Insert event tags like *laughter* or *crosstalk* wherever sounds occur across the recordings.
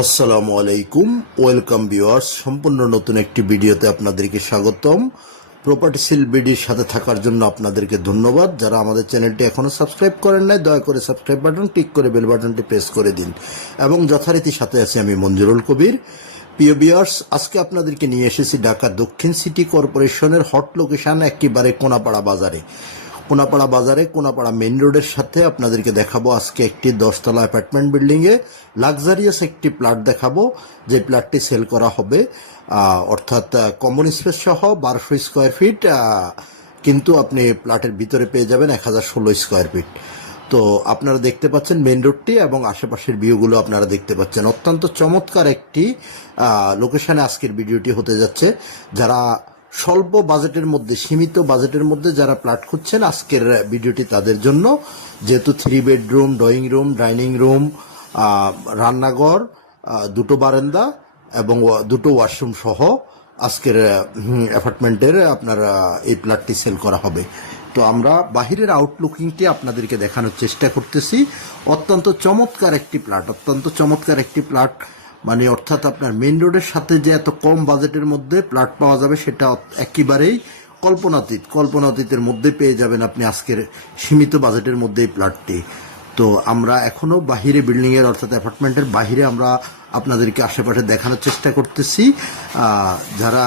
আসসালামু আলাইকুম welcome viewers, সম্পূর্ণ নতুন একটি ভিডিওতে আপনাদেরকে স্বাগতম। প্রপার্টি সিল বিডির সাথে থাকার জন্য আপনাদেরকে ধন্যবাদ। যারা আমাদের চ্যানেলটি এখনও সাবস্ক্রাইব করেন নাই, দয়া করে সাবস্ক্রাইব বাটন, ক্লিক করে বেল বাটনটি প্রেস করে দিন। এবং যথারীতি সাথে আছি আমি মঞ্জুরুল কবির। প্রিয় বিয়ার্স আজকে আপনাদেরকে নিয়ে এসেছি ঢাকা দক্ষিণ সিটি কর্পোরেশনের হট লোকেশন একেবারে কোনাপাড়া বাজারে। কোনাপাড়া বাজারে, কোনাপাড়া মেইন রোডের সাথে আপনাদেরকে দেখাবো আজকে একটি দশতলা অ্যাপার্টমেন্ট বিল্ডিং এ লাক্সারিয়াস একটি প্লট দেখাবো। যে প্লটটি সেল করা হবে অর্থাৎ কমন স্পেস সহ বারোশো স্কোয়ার ফিট কিন্তু আপনি প্লটের ভিতরে পেয়ে যাবেন এক হাজার ষোলো স্কোয়ার ফিট। তো আপনারা দেখতে পাচ্ছেন মেন রোডটি এবং আশেপাশের ভিউগুলো আপনারা দেখতে পাচ্ছেন। অত্যন্ত চমৎকার একটি লোকেশনে আজকের ভিডিওটি হতে যাচ্ছে। যারা স্বল্প বাজেটের মধ্যে, সীমিত বাজেটের মধ্যে যারা প্লাট খুঁজছেন, আজকের ভিডিওটি তাদের জন্য। যেহেতু three bedroom drawing room dining room রান্নাঘর দুটো বারান্দা এবং দুটো ওয়াশরুম সহ আজকের অ্যাপার্টমেন্টের আপনার এই প্লাটটি সেল করা হবে। তো আমরা বাহিরের আউটলুকিংটি আপনাদেরকে দেখানোর চেষ্টা করতেছি। অত্যন্ত চমৎকার একটি প্লাট, অত্যন্ত চমৎকার একটি প্লাট। মানে অর্থাৎ আপনার মেন রোডের সাথে যে এত কম বাজেটের মধ্যে প্লাট পাওয়া যাবে সেটা একেবারেই কল্পনাতীত। কল্পনাতীতের মধ্যে পেয়ে যাবেন আপনি আজকের সীমিত বাজেটের মধ্যে এই প্লাটটি তো আমরা এখনও বাহিরে বিল্ডিংয়ের অর্থাৎ অ্যাপার্টমেন্টের বাহিরে আমরা আপনাদেরকে আশেপাশে দেখানোর চেষ্টা করতেছি। যারা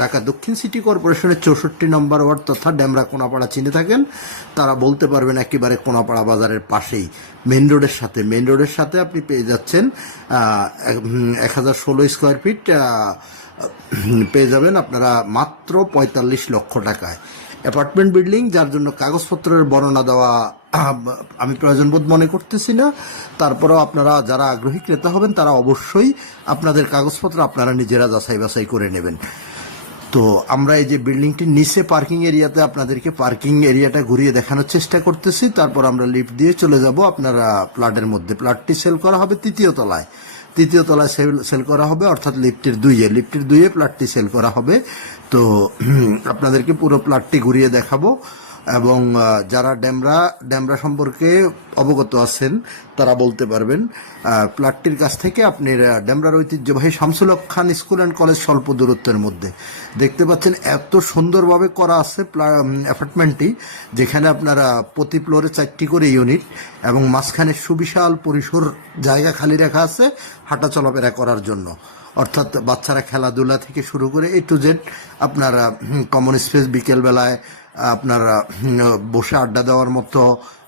ঢাকা দক্ষিণ সিটি কর্পোরেশনের চৌষট্টি নম্বর ওয়ার্ড তথা ড্যামরা কোনাপাড়া চিনে থাকেন, তারা বলতে পারবেন একেবারে কোনাপাড়া বাজারের পাশেই মেন রোডের সাথে। মেন রোডের সাথে আপনি পেয়ে যাচ্ছেন এক হাজার ষোলো স্কোয়ার ফিট পেয়ে যাবেন আপনারা মাত্র পঁয়তাল্লিশ লক্ষ টাকায়। অ্যাপার্টমেন্ট বিল্ডিং যার জন্য কাগজপত্রের বর্ণনা দেওয়া আমি প্রয়োজনবোধ মনে করতেছি না। তারপরেও আপনারা যারা আগ্রহী ক্রেতা হবেন, তারা অবশ্যই আপনাদের কাগজপত্র আপনারা নিজেরা যাচাই বাছাই করে নেবেন। তো আমরা এই যে বিল্ডিংটির নিচে পার্কিং এরিয়াতে আপনাদেরকে পার্কিং এরিয়াটা ঘুরিয়ে দেখানোর চেষ্টা করতেছি। তারপর আমরা লিফট দিয়ে চলে যাব আপনারা প্লাটের মধ্যে। প্লাটটি সেল করা হবে তৃতীয় তলায়। তৃতীয় তলায় সেল সেল করা হবে, অর্থাৎ লিফটের দুইয়ে। লিফটের দুইয়ে প্লাটটি সেল করা হবে। তো আপনাদেরকে পুরো প্লাটটি ঘুরিয়ে দেখাবো এবং যারা ড্যামরা ড্যামরা সম্পর্কে অবগত আছেন, তারা বলতে পারবেন প্লাটটির কাছ থেকে আপনি ড্যামরার ঐতিহ্যবাহী Shamsul Khan school and college স্বল্প দূরত্বের মধ্যে। দেখতে পাচ্ছেন এত সুন্দরভাবে করা আছে অ্যাপার্টমেন্টটি, যেখানে আপনারা প্রতি ফ্লোরে চারটি করে ইউনিট এবং মাঝখানে সুবিশাল পরিসর জায়গা খালি রাখা আছে হাঁটা চলাফেরা করার জন্য। অর্থাৎ বাচ্চারা খেলাধুলা থেকে শুরু করে এ টু জেড আপনারা কমন স্পেস বিকেলবেলায়, আপনারা বসে আড্ডা দেওয়ার মতো,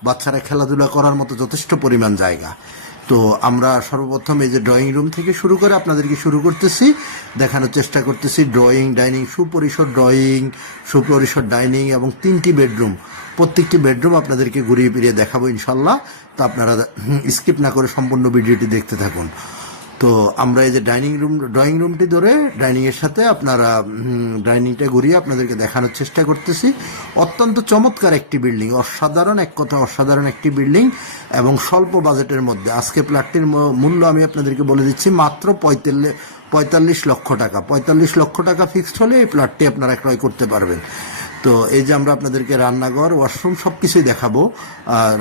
বাচ্চারা খেলাধুলা করার মতো যথেষ্ট পরিমাণ জায়গা। তো আমরা সর্বপ্রথম এই যে ড্রয়িং রুম থেকে শুরু করে আপনাদেরকে শুরু করতেছি, দেখানোর চেষ্টা করতেছি ড্রয়িং ডাইনিং সুপরিসর ড্রয়িং সুপরিসর ডাইনিং এবং তিনটি বেডরুম প্রত্যেকটি বেডরুম আপনাদেরকে ঘুরিয়ে ফিরিয়ে দেখাবো ইনশাল্লাহ। তো আপনারা স্কিপ না করে সম্পূর্ণ ভিডিওটি দেখতে থাকুন। তো আমরা এই যে ডাইনিং রুম, ড্রয়িং রুমটি ধরে ডাইনিং এর সাথে আপনারা ডাইনিংটা ঘুরিয়ে আপনাদেরকে দেখানোর চেষ্টা করতেছি। অত্যন্ত চমৎকার একটি বিল্ডিং, অসাধারণ, এক কথা অসাধারণ একটি বিল্ডিং এবং স্বল্প বাজেটের মধ্যে। আজকে প্লাটটির মূল্য আমি আপনাদেরকে বলে দিচ্ছি মাত্র পঁয়তাল্লিশ পঁয়তাল্লিশ লক্ষ টাকা। পঁয়তাল্লিশ লক্ষ টাকা ফিক্সড হলে এই প্লটটি আপনারা ক্রয় করতে পারবেন। তো এই যে আমরা আপনাদেরকে রান্নাঘর, ওয়াশরুম সব কিছুই দেখাবো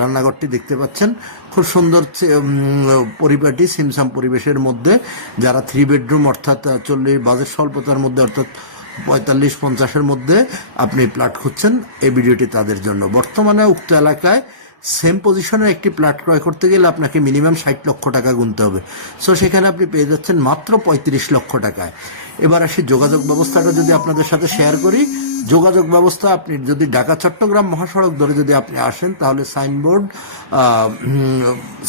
রান্নাঘরটি দেখতে পাচ্ছেন। খুব সুন্দর পরিপাটি, সিমসাম পরিবেশের মধ্যে। যারা থ্রি বেডরুম অর্থাৎ চল্লিশ বাজেট স্বল্পতার মধ্যে অর্থাৎ পঁয়তাল্লিশ, পঞ্চাশের মধ্যে আপনি প্লাট খুঁজছেন, এই ভিডিওটি তাদের জন্য। বর্তমানে উক্ত এলাকায় সেম পজিশনের একটি প্ল্যাট ক্রয় করতে গেলে আপনাকে মিনিমাম ষাট লক্ষ টাকা গুনতে হবে। সো সেখানে আপনি পেয়ে যাচ্ছেন মাত্র পঁয়ত্রিশ লক্ষ টাকায়। এবার আসি যোগাযোগ ব্যবস্থাটা যদি আপনাদের সাথে শেয়ার করি। যোগাযোগ ব্যবস্থা, আপনি যদি ঢাকা চট্টগ্রাম মহাসড়ক ধরে যদি আপনি আসেন, তাহলে সাইনবোর্ড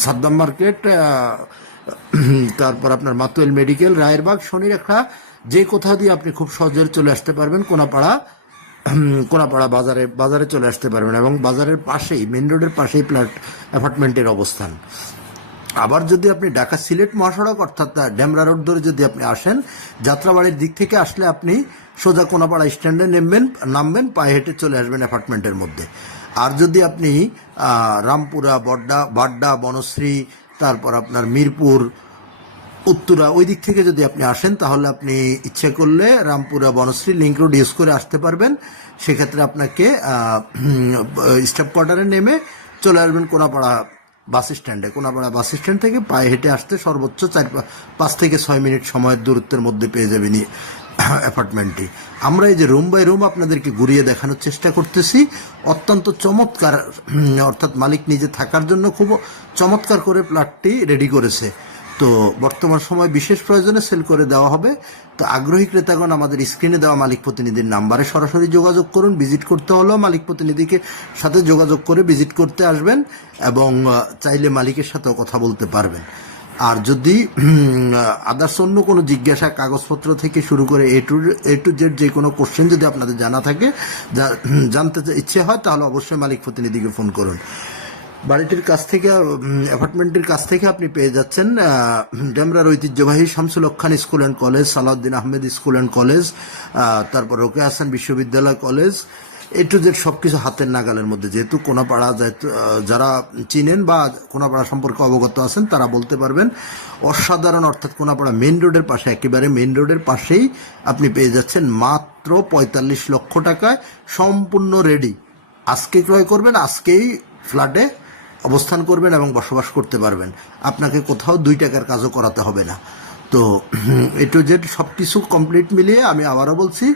সাদ্দাম মার্কেট তারপর আপনার মাতুয়েল মেডিকেল, রায়েরবাগ, শনিরেখা, যে কোথাও দিয়ে আপনি খুব সহজে চলে আসতে পারবেন, কোনাপাড়া কোনাপাড়া বাজারে বাজারে চলে আসতে পারবেন এবং বাজারের পাশেই মেন রোডের পাশেই প্লাট অ্যাপার্টমেন্টের অবস্থান। আবার যদি আপনি ঢাকা সিলেট মহাসড়ক, অর্থাৎ ড্যামরা রোড ধরে যদি আপনি আসেন, যাত্রাবাড়ির দিক থেকে আসলে আপনি সোজা কোনাপাড়া স্ট্যান্ডে নেমবেন, নামবেন, পায়ে হেঁটে চলে আসবেন অ্যাপার্টমেন্টের মধ্যে। আর যদি আপনি রামপুরা, বড্ডা, বাড্ডা, বনশ্রী, তারপর আপনার মিরপুর উত্তরা ওই দিক থেকে যদি আপনি আসেন, তাহলে আপনি ইচ্ছে করলে Rampura Banasree link road use করে আসতে পারবেন। সেক্ষেত্রে আপনাকে স্টাফ কোয়ার্টারে নেমে চলে আসবেন কোনাপাড়া বাস স্ট্যান্ডে কোনাপাড়া বাস স্ট্যান্ড থেকে পায়ে হেঁটে আসতে সর্বোচ্চ চার পাঁচ থেকে ছয় মিনিট সময়ের দূরত্বের মধ্যে পেয়ে যাবেন অ্যাপার্টমেন্টটি আমরা এই যে রুম বাই রুম আপনাদেরকে ঘুরিয়ে দেখানোর চেষ্টা করতেছি। অত্যন্ত চমৎকার অর্থাৎ মালিক নিজে থাকার জন্য খুব চমৎকার করে প্লাটটি রেডি করেছে। তো বর্তমান সময় বিশেষ প্রয়োজনে সেল করে দেওয়া হবে। তো আগ্রহী ক্রেতাগণ আমাদের স্ক্রিনে দেওয়া মালিক প্রতিনিধির নাম্বারে সরাসরি যোগাযোগ করুন ভিজিট করতে হলেও মালিক প্রতিনিধিকে সাথে যোগাযোগ করে ভিজিট করতে আসবেন এবং চাইলে মালিকের সাথেও কথা বলতে পারবেন। আর যদি আদার্স অন্য কোনো জিজ্ঞাসা কাগজপত্র থেকে শুরু করে A to A to Z যে কোনো কোশ্চেন যদি আপনাদের জানা থাকে জানতে ইচ্ছে হয়, তাহলে অবশ্যই মালিক প্রতিনিধিকে ফোন করুন। বাড়িটির কাছ থেকে অ্যাপার্টমেন্টের কাছ থেকে আপনি পেয়ে যাচ্ছেন ডেমরার ঐতিহ্যবাহী Shamsul Khan school and college, Salauddin Ahmed school and college তারপর রোকে হাসান বিশ্ববিদ্যালয় কলেজ এ টু জেড সব কিছু হাতের নাগালের মধ্যে। যেহেতু কোনাপাড়া যারা চিনেন বা কোনাপাড়া সম্পর্কে অবগত আছেন, তারা বলতে পারবেন, অসাধারণ অর্থাৎ কোনাপাড়া মেইন রোডের পাশে, একেবারে মেইন রোডের পাশেই আপনি পেয়ে যাচ্ছেন মাত্র পঁয়তাল্লিশ লক্ষ টাকায় সম্পূর্ণ রেডি আজকে ক্রয় করবেন, আজকেই ফ্ল্যাটে অবস্থান করবেন এবং বসবাস করতে পারবেন। আপনাকে কোথাও দুই টাকার কাজও করাতে হবে না। তো, *clears throat* এ টু জেড সব কিছু কমপ্লিট মিলিয়ে আমি আবারও বলছি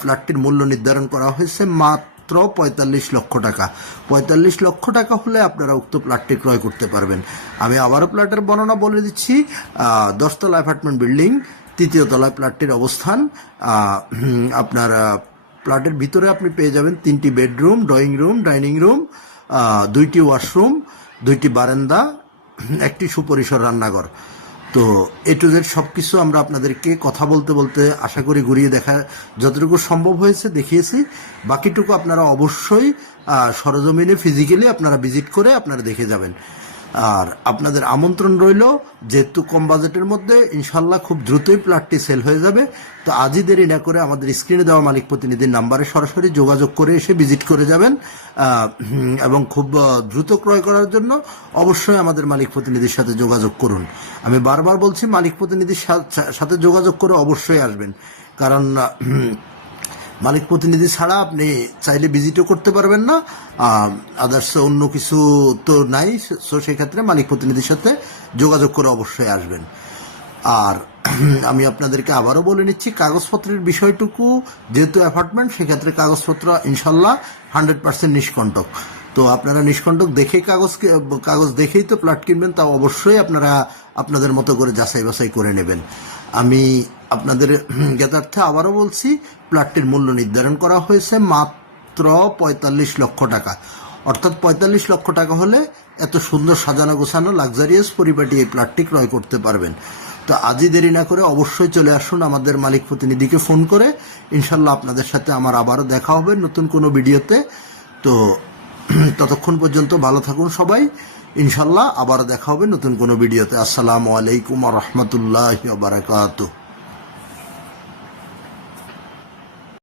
ফ্ল্যাটটির মূল্য নির্ধারণ করা হয়েছে মাত্র পঁয়তাল্লিশ লক্ষ টাকা। পঁয়তাল্লিশ লক্ষ টাকা হলে আপনারা উক্ত প্লটটি ক্রয় করতে পারবেন। আমি আবারও প্লটের বর্ণনা বলে দিচ্ছি দশতলা অ্যাপার্টমেন্ট বিল্ডিং, তৃতীয় তলায় প্লটটির অবস্থান। *clears throat* আপনার প্লটের ভিতরে আপনি পেয়ে যাবেন তিনটি bedroom, drawing room, dining room দুইটি ওয়াশরুম, দুইটি বারান্দা, একটি সুপরিসর রান্নাঘর। তো, এ টু জেড সব কিছু আমরা আপনাদেরকে কথা বলতে বলতে আশা করি ঘুরিয়ে দেখা, যতটুকু সম্ভব হয়েছে দেখিয়েছি। বাকিটুকু আপনারা অবশ্যই সরজমিনে ফিজিক্যালি আপনারা ভিজিট করে আপনারা দেখে যাবেন। আর আপনাদের আমন্ত্রণ রইল, যেহেতু কম বাজেটের মধ্যে ইনশাল্লাহ খুব দ্রুতই প্লাটটি সেল হয়ে যাবে। তো আজই দেরি না করে আমাদের স্ক্রিনে দেওয়া মালিক প্রতিনিধির নাম্বারে সরাসরি যোগাযোগ করে এসে ভিজিট করে যাবেন। এবং খুব দ্রুত ক্রয় করার জন্য অবশ্যই আমাদের মালিক প্রতিনিধির সাথে যোগাযোগ করুন। আমি বারবার বলছি, মালিক প্রতিনিধির সাথে যোগাযোগ করে অবশ্যই আসবেন। কারণ মালিক প্রতিনিধি ছাড়া আপনি চাইলে ভিজিটও করতে পারবেন না। আদার্স অন্য কিছু তো নাই সো সেক্ষেত্রে মালিক প্রতিনিধির সাথে যোগাযোগ করে অবশ্যই আসবেন। আর *clears throat* আমি আপনাদেরকে আবারও বলে নিচ্ছি, কাগজপত্রের বিষয়টুকু যেহেতু অ্যাপার্টমেন্ট সেক্ষেত্রে কাগজপত্র ইনশাল্লাহ হান্ড্রেড পার্সেন্ট নিষ্কণ্টক। তো আপনারা নিষ্কণ্টক দেখেই কাগজ কাগজ দেখেই তো প্লট কিনবেন তা অবশ্যই আপনারা আপনাদের মতো করে যাচাই বাছাই করে নেবেন। আমি আপনাদের জ্ঞাতার্থে আবারও বলছি, প্লটটির মূল্য নির্ধারণ করা হয়েছে মাত্র পঁয়তাল্লিশ লক্ষ টাকা। অর্থাৎ পঁয়তাল্লিশ লক্ষ টাকা হলে এত সুন্দর সাজানো গোছানো লাক্সারিয়াস পরিপাটি এই প্লটটি ক্রয় করতে পারবেন। তো আজই দেরি না করে অবশ্যই চলে আসুন আমাদের মালিক প্রতিনিধিকে ফোন করে। ইনশাল্লাহ আপনাদের সাথে আমার আবারও দেখা হবে নতুন কোনো ভিডিওতে। তো ততক্ষণ পর্যন্ত ভালো থাকুন সবাই। ইনশাল্লাহ আবার দেখা হবে নতুন কোনো ভিডিওতে। আসসালামু আলাইকুম রহমতুল্লাহ বারাকাতুহ।